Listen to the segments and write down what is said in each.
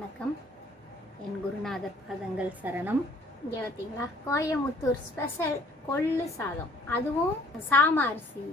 வணக்கம். என் குருநாதர் பாதங்கள் சரணம். இங்கே பார்த்தீங்களா, கோயமுத்தூர் ஸ்பெஷல் கொள்ளு சாதம், அதுவும் சாம அரிசி.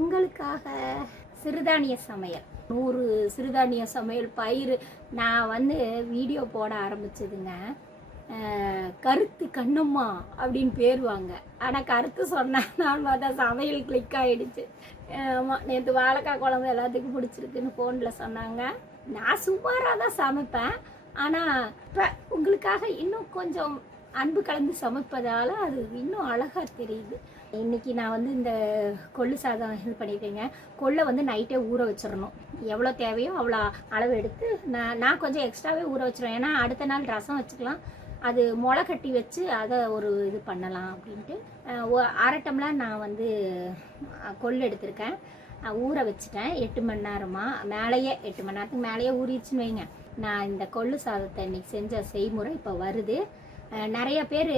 உங்களுக்காக சிறுதானிய சமையல், 100 சிறுதானிய சமையல் பயிர். நான் வீடியோ போட ஆரம்பிச்சதுங்க, கருத்து கண்ணம்மா அப்படின்னு பேருவாங்க. ஆனால் கருத்து சொன்னால் நான் பார்த்தா சமையல் கிளிக் ஆகிடுச்சு. ஆமாம், நேற்று வாழைக்காய் குழம்பு எல்லாத்துக்கும் பிடிச்சிருக்குன்னு ஃபோனில் சொன்னாங்க. நான் சுமாராக தான் சமைப்பேன், ஆனால் இப்போ உங்களுக்காக இன்னும் கொஞ்சம் அன்பு கலந்து சமைப்பதால் அது இன்னும் அழகாக தெரியுது. இன்றைக்கி நான் இந்த கொள்ளு சாதம் இது பண்ணியிருக்கேங்க. கொள்ளை நைட்டே ஊற வச்சிடணும். எவ்வளோ தேவையோ அவ்வளோ அளவு எடுத்து நான் கொஞ்சம் எக்ஸ்ட்ராவே ஊற வச்சிருவேன். ஏன்னா அடுத்த நாள் ரசம் வச்சுக்கலாம், அது முளை கட்டி வச்சு அதை ஒரு இது பண்ணலாம் அப்படின்ட்டு. 1/2 டம்ளர் நான் கொள்ளு எடுத்திருக்கேன். ஊற வச்சுட்டேன் 8 மணி நேரமாக மேலேயே, 8 மணி நேரத்துக்கு மேலேயே ஊறிடுச்சுன்னு வைங்க. நான் இந்த கொள்ளு சாதத்தை இன்றைக்கி செஞ்ச செய்முறை இப்போ வருது. நிறைய பேர்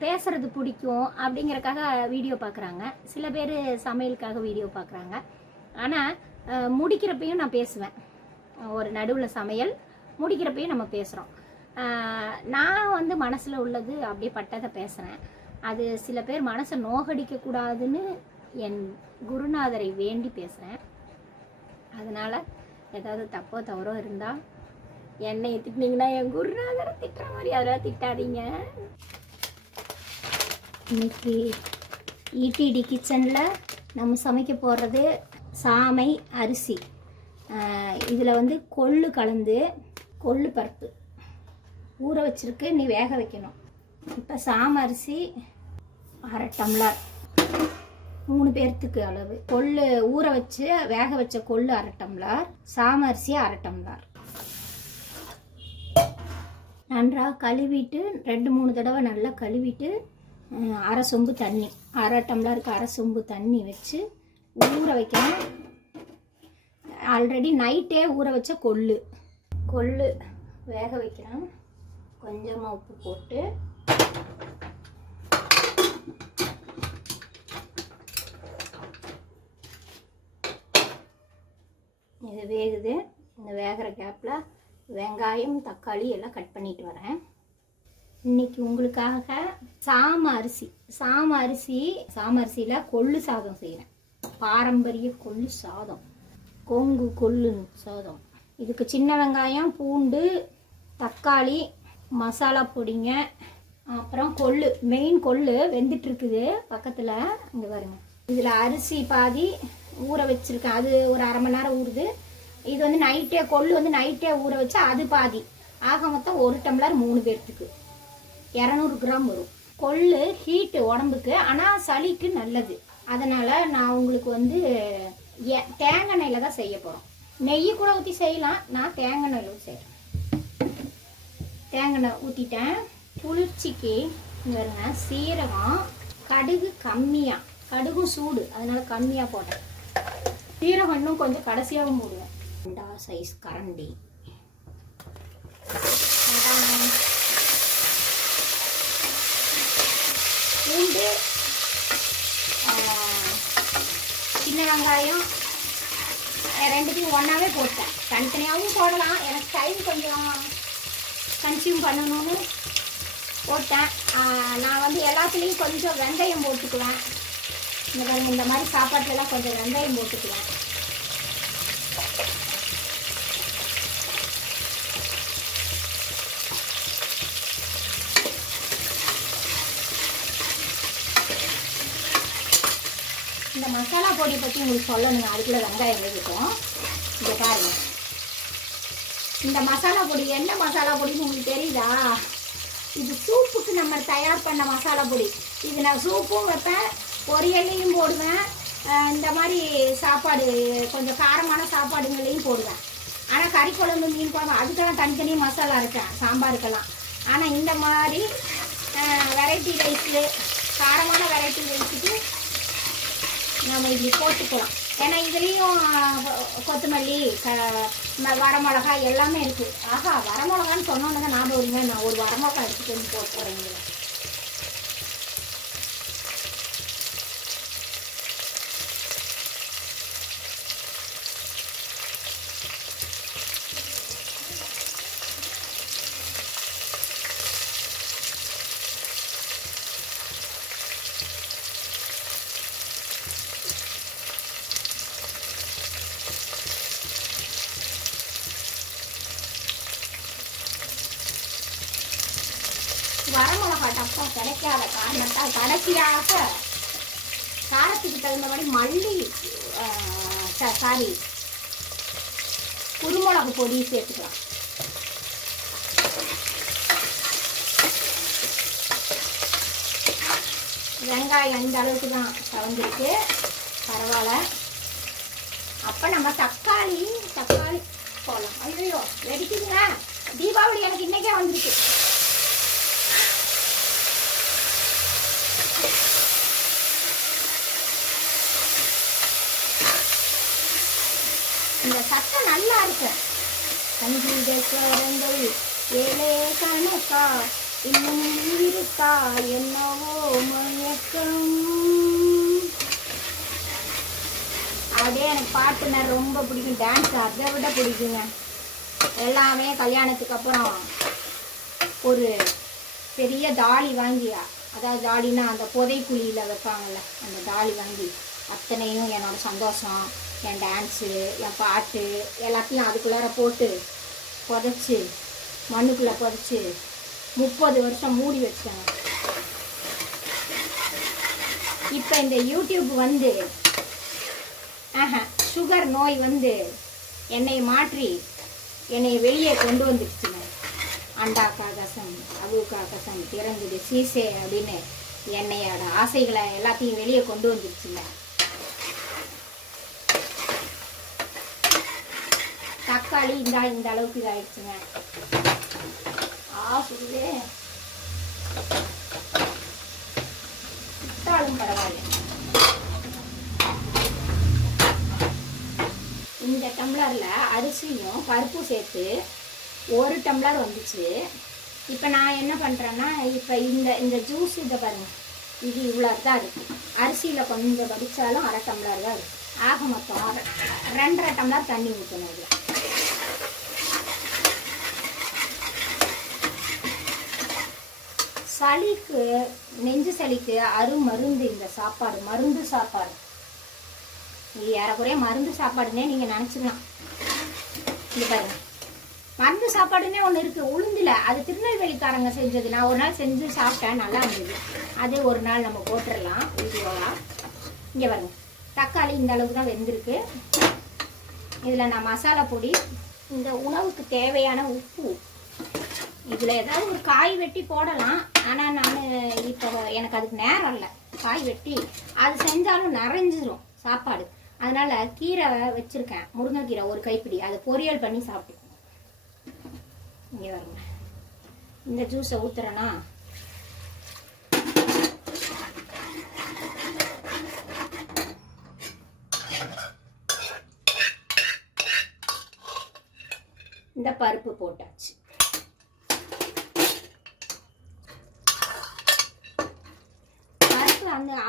பேசுகிறது பிடிக்கும் அப்படிங்கிறக்காக வீடியோ பார்க்குறாங்க, சில பேர் சமையலுக்காக வீடியோ பார்க்குறாங்க. ஆனால் முடிக்கிறப்பையும் நான் பேசுவேன். ஒரு நடுவில் சமையல் முடிக்கிறப்பையும் நம்ம பேசுகிறோம். நான் மனசில் உள்ளது அப்படியே பட்டதை பேசுகிறேன். அது சில பேர் மனசை நோகடிக்கக்கூடாதுன்னு என் குருநாதரை வேண்டி பேசுகிறேன். அதனால் ஏதாவது தப்போ தவறோ இருந்தால் என்னை திட்டினீங்கன்னா என் குருநாதரை திட்டுற மாதிரி அதெல்லாம் திட்டாதீங்க. இன்னைக்கு இடிடி கிச்சனில் நம்ம சமைக்க போடுறது சாமை அரிசி. இதில் கொள்ளு கலந்து, கொள்ளு பருப்பு ஊற வச்சிருக்கு, நீ வேக வைக்கணும். இப்போ சாம அரிசி 1/2 டம்ளர், 3 பேர்த்துக்கு அளவு. கொள்ளு ஊற வச்சு வேக வச்ச கொள்ளு 1/2 டம்ளர், சாம அரிசி 1/2 டம்ளர். நன்றாக கழுவிட்டு 2-3 தடவை நல்லா கழுவிட்டு 1/2 சொம்பு தண்ணி, 1/2 டம்ளருக்கு 1/2 சொம்பு தண்ணி வச்சு ஊற வைக்கணும். ஆல்ரெடி நைட்டே ஊற வச்ச கொள்ளு வேக வைக்கிறேன். கொஞ்சமாக உப்பு போட்டு இது வேகுது. இந்த வேகிற கேப்பில் வெங்காயம் தக்காளி எல்லாம் கட் பண்ணிட்டு வரேன். இன்னைக்கு உங்களுக்காக சாம அரிசியில் கொள்ளு சாதம் செய்கிறேன். பாரம்பரிய கொள்ளு சாதம், கொங்கு கொள்ளு சாதம். இதுக்கு சின்ன வெங்காயம், பூண்டு, தக்காளி, மசாலா பொடிங்க, அப்புறம் கொள்ளு. மெயின் கொள்ளு வெந்துட்டுருக்குது பக்கத்தில், இங்கே பாருங்க. இதில் அரிசி பாதி ஊற வச்சுருக்கேன், அது ஒரு 1/2 மணி நேரம் ஊறுது. இது நைட்டே கொள்ளு நைட்டே ஊற வச்சு அது பாதி, ஆக மொத்தம் 1 டம்ளர் 3 பேர்த்துக்கு 200 கிராம் வரும். கொள்ளு ஹீட்டு உடம்புக்கு, ஆனால் சளிக்கு நல்லது. அதனால் நான் உங்களுக்கு தேங்காய் எண்ணெயில் தான் செய்ய போகிறோம். நெய் கூட ஊற்றி செய்யலாம், நான் தேங்காய் எண்ணெயில் ஊற்றி செய்கிறேன். தேங்காய் எண்ணெய் ஊற்றிட்டேன். புளிச்சிக்கு இங்கே சீரகம், கடுகு கம்மியாக, கடுகும் சூடு அதனால் கம்மியாக போட்டேன். சீரகம் இன்னும் கொஞ்சம் கடைசியாகவும் போடுவேன். 2 சைஸ் கரண்டி, பூண்டு, சின்ன வெங்காயம், 2த்தையும் ஒன்றாவே போட்டேன். தனித்தனியாகவும் போடலாம், எனக்கு டைம் கொஞ்சம் கன்சியூம் பண்ணணும்னு போட்டேன். நான் எல்லாத்துலேயும் கொஞ்சம் வெந்தயம் போட்டுக்குவேன். இந்த மாதிரி சாப்பாட்டுலலாம் கொஞ்சம் வெந்தயம் போட்டுக்குவேன். இந்த மசாலா பொடியை பற்றி உங்களுக்கு சொல்லணுங்க, அதுக்குள்ளே வெங்காயம் வேகட்டும். இங்கே பாருங்க, இந்த மசாலா பொடி என்ன மசாலா பொடின்னு உங்களுக்கு தெரியுதா? இது சூப்புக்கு நம்ம தயார் பண்ண மசாலா பொடி. இது நான் சூப்பும் வைப்பேன், பொரியல்லையும் போடுவேன், இந்த மாதிரி சாப்பாடு கொஞ்சம் காரமான சாப்பாடுங்களையும் போடுவேன். ஆனால் கறி குழம்பு, மீன் குழம்பு அதுக்கெல்லாம் தனித்தனி மசாலா இருக்கேன் சாம்பாருக்கெல்லாம். ஆனால் இந்த மாதிரி வெரைட்டி ரைஸு, காரமான வெரைட்டி ரைஸுக்கு நம்ம இப்படி போட்டுக்கலாம். ஏன்னா இதுலேயும் கொத்தமல்லி, வரமிளகாய் எல்லாமே இருக்குது. ஆஹா, வரமிளகான்னு சொன்னோன்னு தான் ஞாபகம் வருங்க, நான் ஒரு வரமிளகாய் எடுத்துகிட்டு போட்டு போகிறேன். டப்பா கிடைக்காத காரணத்தால் கடைசியாக காரத்துக்கு தகுந்தபடி மல்லி சாரி குருமிளகு பொடி சேர்த்துக்கலாம். வெங்காயம் இந்த அளவுக்கு தான் கலந்துருக்கு, பரவாயில்ல. அப்போ நம்ம தக்காளி போடலாம். ஐயோ வெடிக்குதுங்க, தீபாவளி எனக்கு இன்னைக்கே வந்துருக்கு. இந்த சத்தம் நல்லா இருக்கும். சங்கீத ஸ்வரங்கள் ஏழே கணக்கா இன்னும் இருக்கா என்னவோ மயக்கம். அப்படியே எனக்கு பாட்டுனா ரொம்ப பிடிக்கும், டான்ஸ் அதை விட பிடிக்குங்க. எல்லாமே கல்யாணத்துக்கு அப்புறம் ஒரு பெரிய தாலி வாங்கி, அதாவது தாலின்னா அந்த புதைக்குழியில் வைப்பாங்கள்ல, அந்த தாலி வாங்கி அத்தனையும் என்னோட சந்தோஷம், என் டான்ஸு, என் பாட்டு எல்லாத்தையும் அதுக்குள்ளார போட்டு புதைச்சி மண்ணுக்குள்ளே புதைச்சி 30 வருஷம் மூடி வச்சேன். இப்போ இந்த யூடியூப் வந்து சுகர் நோய் வந்து என்னை மாற்றி என்னை வெளியே கொண்டு வந்துடுச்சுங்க. அண்டாக்கா கசம் அவுக்கா கசம் திறந்துடு சீசே அப்படின்னு என்னையோட ஆசைகளை எல்லாத்தையும் வெளியே கொண்டு வந்துடுச்சுங்க. தக்காளி இந்த அளவுக்கு இதாகிடுச்சுங்க. சுடுதே சுட்டாலும் பரவாயில்ல. இந்த டம்ளரில் அரிசியும் பருப்பும் சேர்த்து 1 டம்ளர் வந்துச்சு. இப்போ நான் என்ன பண்ணுறேன்னா, இப்போ இந்த ஜூஸ் இதை பாருங்கள், இது இவ்வளோ தான் இருக்குது. அரிசியில் கொஞ்சம் வடித்தாலும் 1/2 டம்ளர் தான் இருக்குது. ஆக மொத்தம் 2.5 டம்ளர் தண்ணி ஊற்றணும். இதில் சளிக்கு, நெஞ்சு சளிக்கு அருமருந்து இந்த சாப்பாடு, மருந்து சாப்பாடு. இது ஏறக்குறைய மருந்து சாப்பாடுன்னே நீங்கள் நினச்சிக்கலாம். இது பாருங்க, மருந்து சாப்பாடுன்னே ஒன்று இருக்குது உளுந்தில். அது திருநெல்வேலிக்காரங்க செஞ்சது. நான் ஒரு நாள் செஞ்சு சாப்பிட்டேன், நல்லா இருந்தது. அதே ஒரு நாள் நம்ம போட்டுடலாம் வீடியோவா. இங்கே பாருங்க, தக்காளி இந்த அளவுக்கு தான் வெந்திருக்கு. இதில் நான் மசாலா பொடி, இந்த உணவுக்கு தேவையான உப்பு, இதில் ஏதாவது ஒரு காய் வெட்டி போடலாம். ஆனால் நான் இப்போ எனக்கு அதுக்கு நேரம் இல்லை. காய் வெட்டி அது செஞ்சாலும் நிறைஞ்சிரும் சாப்பாடு. அதனால் கீரை வச்சுருக்கேன், முருங்கைக்கீரை 1 கைப்பிடி, அதை பொரியல் பண்ணி சாப்பிட்டு. இங்கே வருங்க, இந்த ஜூஸை ஊற்றுறேன்னா இந்த பருப்பு போட்டாச்சு.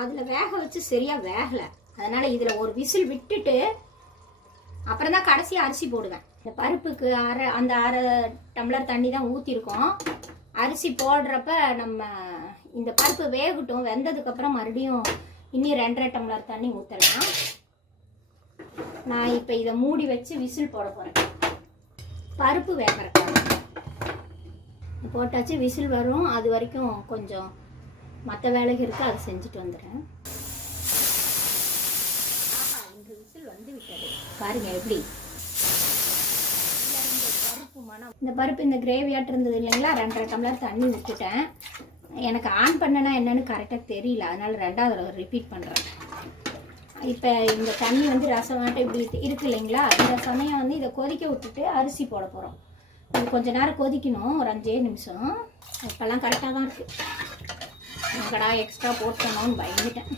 அதில் வேக வச்சு சரியாக வேகலை, அதனால் இதில் ஒரு விசில் விட்டுட்டு அப்புறம் தான் கடைசி அரிசி போடுவேன். இந்த பருப்புக்கு அந்த 1/2 டம்ளர் தண்ணி தான் ஊற்றிருக்கோம். அரிசி போடுறப்ப நம்ம இந்த பருப்பு வேகட்டும், வெந்ததுக்கப்புறம் மறுபடியும் இன்னும் 2.5 டம்ளர் தண்ணி ஊற்றலாம். நான் இப்போ இதை மூடி வச்சு விசில் போட போகிறேன். பருப்பு வேகிறக்காக போட்டாச்சு, விசில் வரும். அது வரைக்கும் கொஞ்சம் மற்ற வேலைகள் இருக்குது, அதை செஞ்சுட்டு வந்துடுறேன். இந்த விசில் வந்து விட்டது பாருங்க எப்படி. பருப்பு மனம், இந்த பருப்பு இந்த கிரேவியாட்டு இருந்தது இல்லைங்களா, 2.5 டம்ளர் தண்ணி விட்டுட்டேன். எனக்கு ஆன் பண்ணனா என்னன்னு கரெக்டாக தெரியல, அதனால 2வது ரிப்பீட் பண்ணுறேன். இப்போ இந்த தண்ணி வந்து ரசமாட்டம் இப்படி இருக்கு இல்லைங்களா, இந்த சமயம் வந்து இதை கொதிக்க விட்டுட்டு அரிசி போட போகிறோம். இது கொஞ்சம் நேரம் கொதிக்கணும், ஒரு 5 நிமிஷம். இப்போல்லாம் கரெக்டாக தான் இருக்குது. கடா எக்ஸ்ட்ரா போட்டணும்னு பயந்துட்டேன்.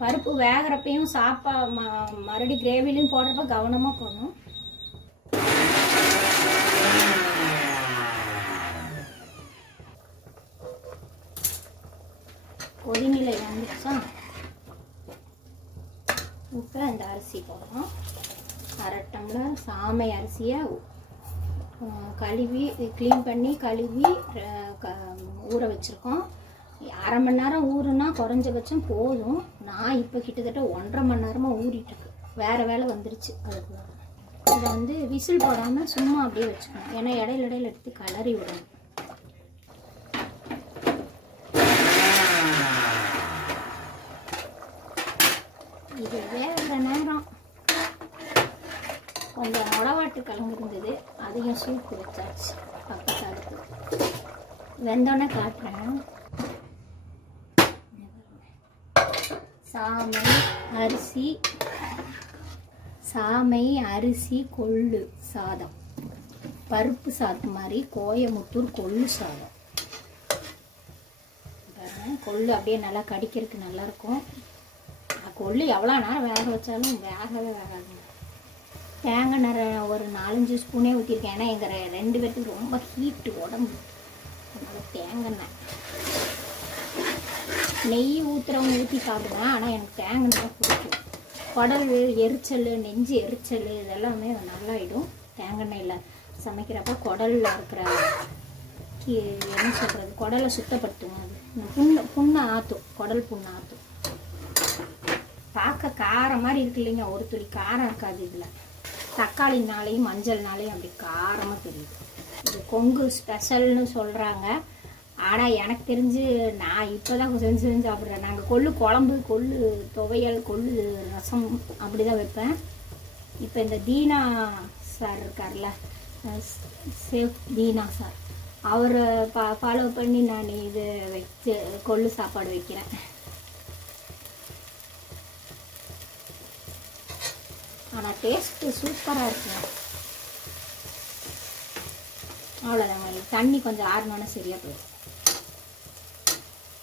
பருப்பு வேகிறப்பையும் மறுபடியும் கிரேவிலையும் போடுறப்ப கவனமாக போடணும். கொதிநிலை வந்துச்சா, இப்போ இந்த அரிசி போடுறோம். 1/2 டம்ளர் சாமை அரிசியை கழுவி க்ளீன் பண்ணி கழுவி ஊற வச்சுருக்கோம். 1/2 மணி நேரம் ஊறுனா குறைஞ்சபட்சம் போதும். நான் இப்போ கிட்டத்தட்ட 1.5 மணி நேரமாக ஊறிட்டுருக்கு, வேறு வேலை வந்துருச்சு. அதுக்கு இதை வந்து விசில் போடாமல் சும்மா அப்படியே வச்சுக்கணும், ஏன்னா இடையில எடுத்து கலரி விடணும். கேரட்டு கிழங்கு இருந்தது, அதையும் சூப்பு வச்சாச்சு. பப்பு சாதத்துக்கு வெந்தோடனே காட்டுறேன். சாமை அரிசி கொள்ளு சாதம், பருப்பு சாதம் மாதிரி கோயமுத்தூர் கொள்ளு சாதம். கொள்ளு அப்படியே நல்லா கடிக்கிறதுக்கு நல்லாயிருக்கும். கொள்ளு எவ்வளோ நேரம் வேக வச்சாலும் வேகவே வேகாது. தேங்காய் நேரம் ஒரு 4-5 ஸ்பூனே ஊற்றிருக்கேன். ஏன்னா எங்கள் 2 பேர்த்துக்கு ரொம்ப ஹீட்டு உடம்பு, அதனால தேங்காய் நெய் ஊற்றுறவங்க ஊற்றி சாப்பிடுவேன். ஆனால் எனக்கு தேங்காய் தான் பிடிக்கும். குடல் எரிச்சல், நெஞ்சு எரிச்சல் இதெல்லாமே நல்லாயிடும் தேங்காய் எண்ணெயில் சமைக்கிறப்ப. குடலில் இருக்கிற என்ன சொல்கிறது, குடலை சுத்தப்படுத்துங்க. அது புண்ணை ஆற்றும், குடல் புண்ணை ஆற்றும். பார்க்க காரம் மாதிரி இருக்கு இல்லைங்க, ஒரு துளி காரம் இருக்காது. இதில் தக்காளினாலையும் மஞ்சள்னாலையும் அப்படி காரமாக தெரியுது. இது கொங்கு ஸ்பெஷல்னு சொல்கிறாங்க. ஆனால் எனக்கு தெரிஞ்சு நான் இப்போ தான் செஞ்சு சாப்பிட்றேன். நாங்கள் கொள்ளு குழம்பு, கொள்ளு துவையல், கொள்ளு ரசம் அப்படி தான் வைப்பேன். இப்போ இந்த தீனா சார் இருக்கார்ல, சேஃப் தீனா சார், அவரை ஃபாலோ பண்ணி நான் இது வச்சு கொள்ளு சாப்பாடு வைக்கிறேன். ஆனால் டேஸ்ட்டு சூப்பராக இருக்குங்க. அவ்வளோதாங்க, தண்ணி கொஞ்சம் ஆறுனோன்னா சரியாக போயிடும்.